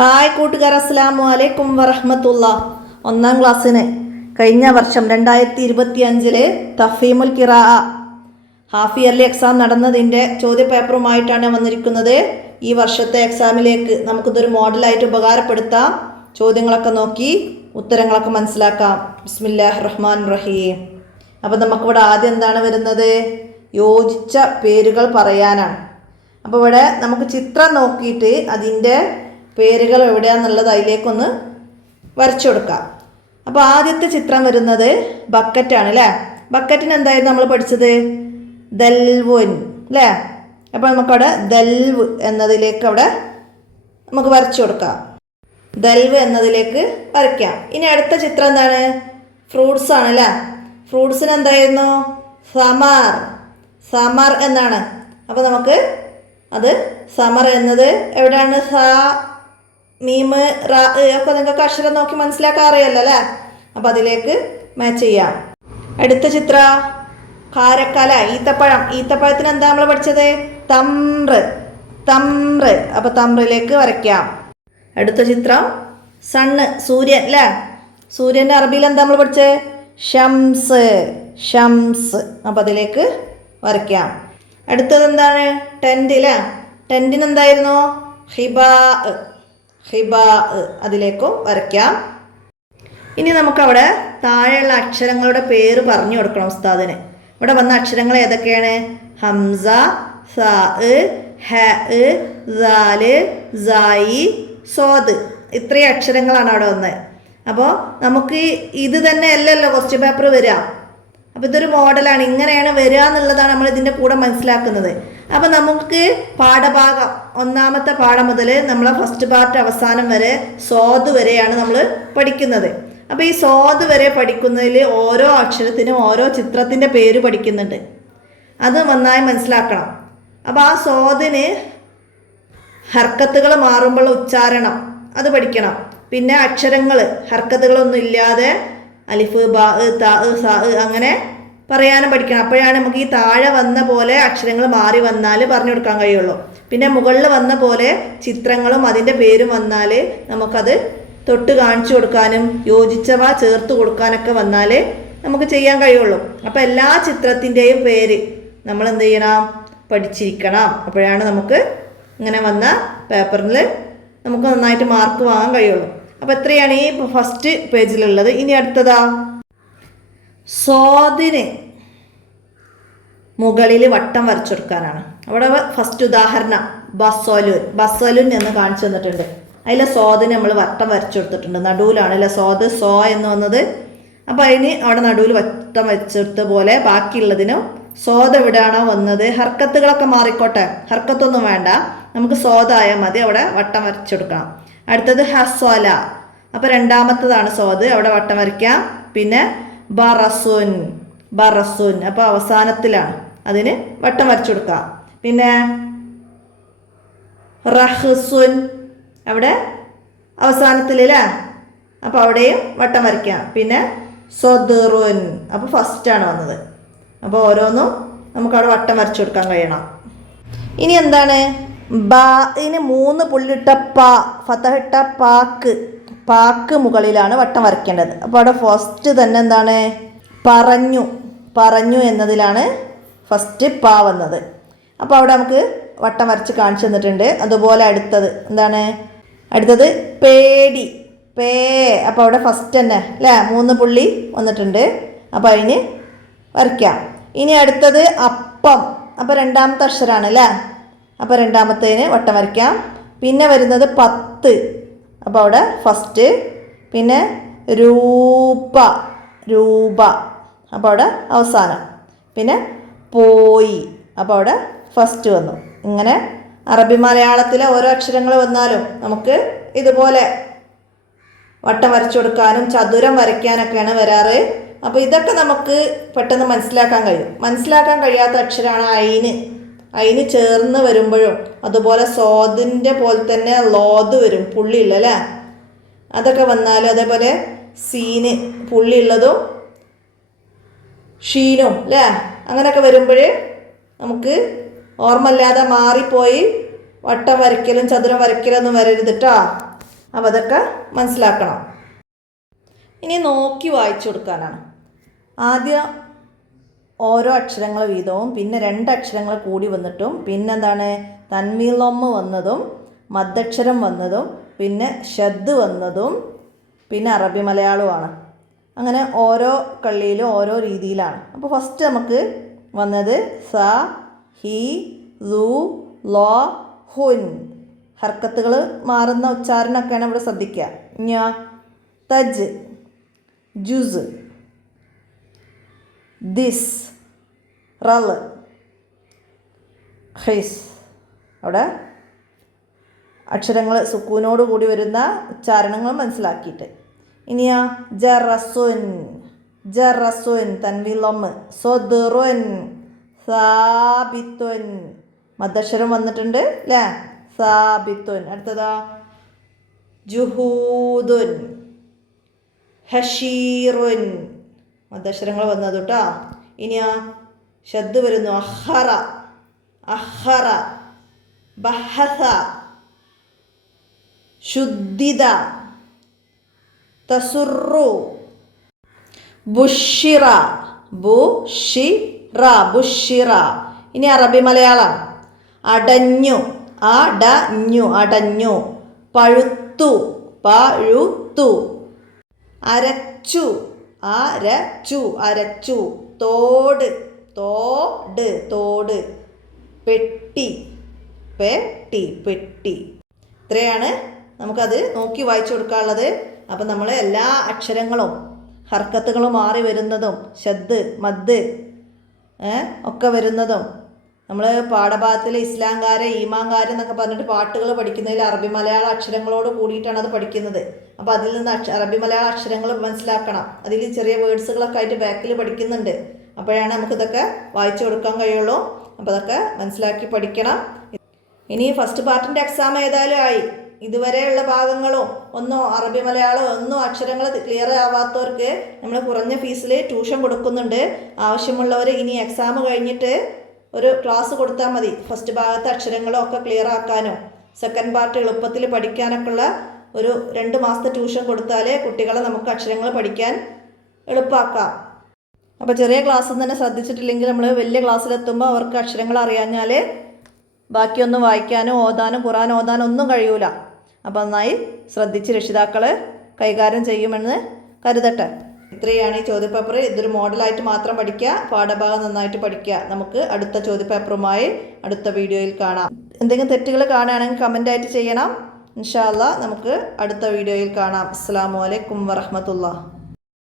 Hi കൂട്ടുകാർ, അസ്സലാമു അലൈക്കും വറഹ്മത്തുള്ളാ. ഒന്നാം ക്ലാസ്സിന് കഴിഞ്ഞ വർഷം 2025 തഫീമുൽ ഖിറാഅ ഹാഫ് ഇയർലി എക്സാം നടന്നതിൻ്റെ ചോദ്യപേപ്പറുമായിട്ടാണ് വന്നിരിക്കുന്നത്. ഈ വർഷത്തെ എക്സാമിലേക്ക് നമുക്കിതൊരു മോഡലായിട്ട് ഉപകാരപ്പെടുത്താം. ചോദ്യങ്ങളൊക്കെ നോക്കി ഉത്തരങ്ങളൊക്കെ മനസ്സിലാക്കാം. ബിസ്മില്ലാഹിർ റഹ്മാനിർ റഹീം. അപ്പോൾ നമുക്കിവിടെ ആദ്യം എന്താണ് വരുന്നത്? യോജിച്ച പേരുകൾ പറയാനാണ്. അപ്പോൾ ഇവിടെ നമുക്ക് ചിത്രം നോക്കിയിട്ട് അതിൻ്റെ പേരുകൾ എവിടെയാണെന്നുള്ളത് അതിലേക്കൊന്ന് വരച്ചു കൊടുക്കാം. അപ്പോൾ ആദ്യത്തെ ചിത്രം വരുന്നത് ബക്കറ്റാണ് അല്ലേ. ബക്കറ്റിന് എന്തായിരുന്നു നമ്മൾ പഠിച്ചത്? ദൽവുൻ അല്ലേ. അപ്പോൾ നമുക്കവിടെ ദൽവ് എന്നതിലേക്ക് അവിടെ നമുക്ക് വരച്ചു കൊടുക്കാം. ദൽവ് എന്നതിലേക്ക് വരയ്ക്കാം. ഇനി അടുത്ത ചിത്രം എന്താണ്? ഫ്രൂട്ട്സ് ആണ് അല്ലേ. ഫ്രൂട്ട്സിന് എന്തായിരുന്നു? സമർ. സമർ എന്നാണ്. അപ്പോൾ നമുക്ക് അത് സമർ എന്നത് എവിടെയാണ്? സ മീമ് റ ഒക്കെ നിങ്ങൾക്ക് അക്ഷരം നോക്കി മനസ്സിലാക്കാൻ അറിയാമല്ലോ അല്ലേ. അപ്പോൾ അതിലേക്ക് മാച്ച് ചെയ്യാം. അടുത്ത ചിത്ര കാരക്കല, ഈത്തപ്പഴം. ഈത്തപ്പഴത്തിന് എന്താ നമ്മൾ പഠിച്ചത്? തമ്ര്. തമ്ര്. അപ്പോൾ തമ്രിലേക്ക് വരയ്ക്കാം. അടുത്ത ചിത്രം സണ്ണ്, സൂര്യൻ അല്ലേ. സൂര്യൻ്റെ അറബിയിൽ എന്താ നമ്മൾ പഠിച്ചത്? ഷംസ്. ഷംസ്. അപ്പോൾ അതിലേക്ക് വരയ്ക്കാം. അടുത്തത് എന്താണ്? ടെൻറ്റ് അല്ലേ. ടെൻറ്റിന് എന്തായിരുന്നു? ഹിബാ. ഹിബാ. അതിലേക്കും വരയ്ക്കാം. ഇനി നമുക്കവിടെ താഴെയുള്ള അക്ഷരങ്ങളുടെ പേര് പറഞ്ഞു കൊടുക്കണം ഉസ്താദിന്. ഇവിടെ വന്ന അക്ഷരങ്ങൾ ഏതൊക്കെയാണ്? ഹംസ, സ, ഹ, ദാല്, സായി, സോദ്. ഇത്രയും അക്ഷരങ്ങളാണ് അവിടെ വന്നത്. അപ്പോൾ നമുക്ക് ഇത് തന്നെ അല്ലല്ലോ ക്വസ്റ്റ്യൻ പേപ്പർ വരിക. അപ്പോൾ ഇതൊരു മോഡലാണ്, ഇങ്ങനെയാണ് വരിക എന്നുള്ളതാണ് നമ്മൾ ഇതിൻ്റെ കൂടെ മനസ്സിലാക്കുന്നത്. അപ്പോൾ നമുക്ക് പാഠഭാഗം ഒന്നാമത്തെ പാഠം മുതൽ നമ്മളെ ഫസ്റ്റ് പാർട്ട് അവസാനം വരെ സോദ് വരെയാണ് നമ്മൾ പഠിക്കുന്നത്. അപ്പോൾ ഈ സോദ് വരെ പഠിക്കുന്നതിൽ ഓരോ അക്ഷരത്തിനും ഓരോ ചിത്രത്തിൻ്റെ പേര് പഠിക്കുന്നുണ്ട്. അത് നന്നായി മനസ്സിലാക്കണം. അപ്പോൾ ആ സോദിന് ഹർക്കത്തുകൾ മാറുമ്പോൾ ഉച്ചാരണം അത് പഠിക്കണം. പിന്നെ അക്ഷരങ്ങൾ ഹർക്കത്തുകളൊന്നും ഇല്ലാതെ അലിഫ്, ബ, ത, സ അങ്ങനെ പറയാനും പഠിക്കണം. അപ്പോഴാണ് നമുക്ക് ഈ താഴെ വന്ന പോലെ അക്ഷരങ്ങൾ മാറി വന്നാൽ പറഞ്ഞു കൊടുക്കാൻ കഴിയുള്ളൂ. പിന്നെ മുകളിൽ വന്ന പോലെ ചിത്രങ്ങളും അതിൻ്റെ പേരും വന്നാൽ നമുക്കത് തൊട്ട് കാണിച്ചു കൊടുക്കാനും യോജിച്ചവ ചേർത്ത് കൊടുക്കാനൊക്കെ വന്നാൽ നമുക്ക് ചെയ്യാൻ കഴിയുള്ളൂ. അപ്പോൾ എല്ലാ ചിത്രത്തിൻ്റെയും പേര് നമ്മൾ എന്ത് ചെയ്യണം? പഠിച്ചിരിക്കണം. അപ്പോഴാണ് നമുക്ക് ഇങ്ങനെ വന്ന പേപ്പറിൽ നമുക്ക് നന്നായിട്ട് മാർക്ക് വാങ്ങാൻ കഴിയുള്ളൂ. അപ്പോൾ എത്രയാണ് ഈ ഫസ്റ്റ് പേജിലുള്ളത്. ഇനി അടുത്തതാ സ്വാദിന് മുകളിൽ വട്ടം വരച്ചെടുക്കാനാണ്. അവിടെ ഫസ്റ്റ് ഉദാഹരണം ബസ്വലുൻ. ബസ്വലുൻ എന്ന് കാണിച്ചു തന്നിട്ടുണ്ട്. അതിലെ സ്വാദിന് നമ്മൾ വട്ടം വരച്ചെടുത്തിട്ടുണ്ട്. നടുവിലാണ് അല്ലേ സ്വാദ്, സോ എന്ന് വന്നത്. അപ്പോൾ അതിന് അവിടെ നടുവിൽ വട്ടം വരച്ചെടുത്ത പോലെ ബാക്കിയുള്ളതിനും സ്വാദ് എവിടെയാണോ വന്നത് ഹർക്കത്തുകളൊക്കെ മാറിക്കോട്ടെ, ഹർക്കത്തൊന്നും വേണ്ട, നമുക്ക് സ്വാദായാൽ മതി. അവിടെ വട്ടം വരച്ചെടുക്കണം. അടുത്തത് ഹസ്വല. അപ്പോൾ രണ്ടാമത്തതാണ് സ്വാദ്, അവിടെ വട്ടം വരയ്ക്കാം. പിന്നെ ബറസുൻ. ബറസുൻ അപ്പോൾ അവസാനത്തിലാണ്, അതിന് വട്ടം വരച്ചു കൊടുക്കാം. പിന്നെ റഹ്സുൻ അവിടെ അവസാനത്തിലല്ലേ, അപ്പോൾ അവിടെയും വട്ടം വരയ്ക്കാം. പിന്നെ സൊദറുൻ അപ്പോൾ ഫസ്റ്റാണ് വന്നത്. അപ്പോൾ ഓരോന്നും നമുക്കവിടെ വട്ടം വരച്ചു കൊടുക്കാൻ കഴിയണം. ഇനി എന്താണ്? ബാഇന് 3 പുള്ളിട്ട പ, ഫതഹിട്ട പാക്ക്. പാക്ക് മുകളിലാണ് വട്ടം വരയ്ക്കേണ്ടത്. അപ്പോൾ അവിടെ ഫസ്റ്റ് തന്നെ എന്താണ്? പറഞ്ഞു. പറഞ്ഞു എന്നതിലാണ് ഫസ്റ്റ് പ വന്നത്. അപ്പോൾ അവിടെ നമുക്ക് വട്ടം വരച്ച് കാണിച്ചു തന്നിട്ടുണ്ട്. അതുപോലെ അടുത്തത് എന്താണ്? അടുത്തത് പേടി. പേ. അപ്പോൾ അവിടെ ഫസ്റ്റ് തന്നെ അല്ലേ 3 പുള്ളി വന്നിട്ടുണ്ട്. അപ്പോൾ അതിന് വരയ്ക്കാം. ഇനി അടുത്തത് അപ്പം. അപ്പോൾ രണ്ടാമത്തെ അക്ഷരമാണ് അല്ലേ. അപ്പോൾ രണ്ടാമത്തേന് വട്ടം വരയ്ക്കാം. പിന്നെ വരുന്നത് 10. അപ്പോൾ അവിടെ ഫസ്റ്റ്. പിന്നെ രൂപ. രൂപ അപ്പോൾ അവിടെ അവസാനം. പിന്നെ പോയി അപ്പോൾ അവിടെ ഫസ്റ്റ് വന്നു. ഇങ്ങനെ അറബി മലയാളത്തിലെ ഓരോ അക്ഷരങ്ങൾ വന്നാലും നമുക്ക് ഇതുപോലെ വട്ടം വരച്ചു കൊടുക്കാനും ചതുരം വരയ്ക്കാനൊക്കെയാണ് വരാറ്. അപ്പോൾ ഇതൊക്കെ നമുക്ക് പെട്ടെന്ന് മനസ്സിലാക്കാൻ കഴിയും. മനസ്സിലാക്കാൻ കഴിയാത്ത അക്ഷരമാണ് ഐന്. ഐന് ചേർന്ന് വരുമ്പോഴും അതുപോലെ സ്വാദിൻ്റെ പോലെ തന്നെ ലോദ് വരും, പുള്ളിയില്ല അല്ലേ. അതൊക്കെ വന്നാലും അതേപോലെ സീന് പുള്ളിയുള്ളതും ഷീനും അല്ലേ, അങ്ങനെയൊക്കെ വരുമ്പോൾ നമുക്ക് ഓർമ്മയില്ലാതെ മാറിപ്പോയി വട്ടം വരയ്ക്കലും ചതുരം വരയ്ക്കലൊന്നും വരരുത് കേട്ടോ. അപ്പോൾ അതൊക്കെ മനസ്സിലാക്കണം. ഇനി നോക്കി വായിച്ചു കൊടുക്കാനാണ്. ആദ്യം ഓരോ അക്ഷരങ്ങൾ വീതവും, പിന്നെ 2 അക്ഷരങ്ങൾ കൂടി വന്നിട്ടും, പിന്നെന്താണ് തൻവീലൊമ്മ വന്നതും, മദ്ദക്ഷരം വന്നതും, പിന്നെ ഷദ് വന്നതും, പിന്നെ അറബി മലയാളവുമാണ്. അങ്ങനെ ഓരോ കള്ളിയിലും ഓരോ രീതിയിലാണ്. അപ്പോൾ ഫസ്റ്റ് നമുക്ക് വന്നത് സ, ഹി, ലു, ലോ, ഹുൻ. ഹർക്കത്തുകൾ മാറുന്ന ഉച്ചാരണമൊക്കെയാണ് ഇവിടെ ശ്രദ്ധിക്കുക. ഞ, തജ്, ജുസ്, ദിസ്, റല്, ഹിസ്. അവിടെ അക്ഷരങ്ങൾ സുക്കൂനോട് കൂടി വരുന്ന ഉച്ചാരണങ്ങൾ മനസ്സിലാക്കിയിട്ട്. ഇനിയാ ജറസുൻ, ജറസുൻ തൻവീലൊമ്മ്, സൊദുറുൻ, സാബിത്തുൻ. മദ്ദക്ഷരം വന്നിട്ടുണ്ട് അല്ലേ, സാബിത്തുൻ. അടുത്തതാ ജുഹൂദുൻ, ഹഷീറുൻ. മദ്ദക്ഷരങ്ങൾ വന്നത് കേട്ടോ. ഇനിയാ ഷദ് വരുന്നു, അഹറ, അഹറ, ബഹസ, ശുദ്ധിത, തസുറു, ബുഷിറ, ബുഷിറ, ബുഷിറ. ഇനി അറബി മലയാളം. അടഞ്ഞു, അടഞ്ഞു, അടഞ്ഞു. പഴുത്തു, പഴുത്തു. അരച്ചു, അരച്ചു, അരച്ചു. തോട്, തോട്, തോട്. പെട്ടി, പെട്ടി, പെട്ടി. ഇത്രയാണ് നമുക്കത് നോക്കി വായിച്ചു കൊടുക്കാനുള്ളത്. അപ്പം നമ്മൾ എല്ലാ അക്ഷരങ്ങളും ഹർക്കത്തുകളും മാറി വരുന്നതും, ഷദ്, മദ് ഒക്കെ വരുന്നതും, നമ്മൾ പാഠഭാഗത്തിൽ ഇസ്ലാംകാരൻ, ഈമാങ്കാരൻ എന്നൊക്കെ പറഞ്ഞിട്ട് പാട്ടുകൾ പഠിക്കുന്നതിൽ അറബി മലയാള അക്ഷരങ്ങളോട് കൂടിയിട്ടാണ് അത് പഠിക്കുന്നത്. അപ്പോൾ അതിൽ നിന്ന് അറബി മലയാള അക്ഷരങ്ങൾ മനസ്സിലാക്കണം. അതിൽ ചെറിയ വേർഡ്സുകളൊക്കെ ആയിട്ട് ബാക്കിൽ പഠിക്കുന്നുണ്ട്. അപ്പോഴാണ് നമുക്കിതൊക്കെ വായിച്ചു കൊടുക്കാൻ കഴിയുള്ളൂ. അപ്പോൾ അതൊക്കെ മനസ്സിലാക്കി പഠിക്കണം. ഇനി ഫസ്റ്റ് പാർട്ടിൻ്റെ എക്സാം ഏതായാലും ആയി. ഇതുവരെയുള്ള ഭാഗങ്ങളും ഒന്നും അറബി മലയാളം ഒന്നും അക്ഷരങ്ങൾ ക്ലിയർ ആവാത്തവർക്ക് നമ്മൾ കുറഞ്ഞ ഫീസിൽ ട്യൂഷൻ കൊടുക്കുന്നുണ്ട്. ആവശ്യമുള്ളവർ ഇനി എക്സാം കഴിഞ്ഞിട്ട് ഒരു ക്ലാസ് കൊടുത്താൽ മതി. ഫസ്റ്റ് ഭാഗത്തെ അക്ഷരങ്ങളും ഒക്കെ ക്ലിയർ ആക്കാനും സെക്കൻഡ് പാർട്ട് എളുപ്പത്തിൽ പഠിക്കാനൊക്കെ ഉള്ള ഒരു 2 മാസത്തെ ട്യൂഷൻ കൊടുത്താൽ കുട്ടികളെ നമുക്ക് അക്ഷരങ്ങൾ പഠിക്കാൻ എളുപ്പമാക്കാം. അപ്പോൾ ചെറിയ ക്ലാസ്സിൽ തന്നെ ശ്രദ്ധിച്ചിട്ടില്ലെങ്കിൽ നമ്മൾ വലിയ ക്ലാസ്സിലെത്തുമ്പോൾ അവർക്ക് അക്ഷരങ്ങൾ അറിയാഞ്ഞാൽ ബാക്കിയൊന്നും വായിക്കാനോ ഓതാനും ഖുർആൻ ഓതാനും ഒന്നും കഴിയൂല. അപ്പോൾ നന്നായി ശ്രദ്ധിച്ച് രക്ഷിതാക്കൾ കൈകാര്യം ചെയ്യുമെന്ന് കരുതട്ടെ. ഇത്രയാണ് ഈ ചോദ്യപേപ്പർ. ഇതൊരു മോഡലായിട്ട് മാത്രം പഠിക്കുക, പാഠഭാഗം നന്നായിട്ട് പഠിക്കുക. നമുക്ക് അടുത്ത ചോദ്യപേപ്പറുമായി അടുത്ത വീഡിയോയിൽ കാണാം. എന്തെങ്കിലും തെറ്റുകൾ കാണുകയാണെങ്കിൽ കമൻ്റായിട്ട് ചെയ്യണം. ഇൻഷാ അല്ലാഹ് നമുക്ക് അടുത്ത വീഡിയോയിൽ കാണാം. അസ്സലാമു അലൈക്കും വറഹ്മത്തുള്ളാഹി.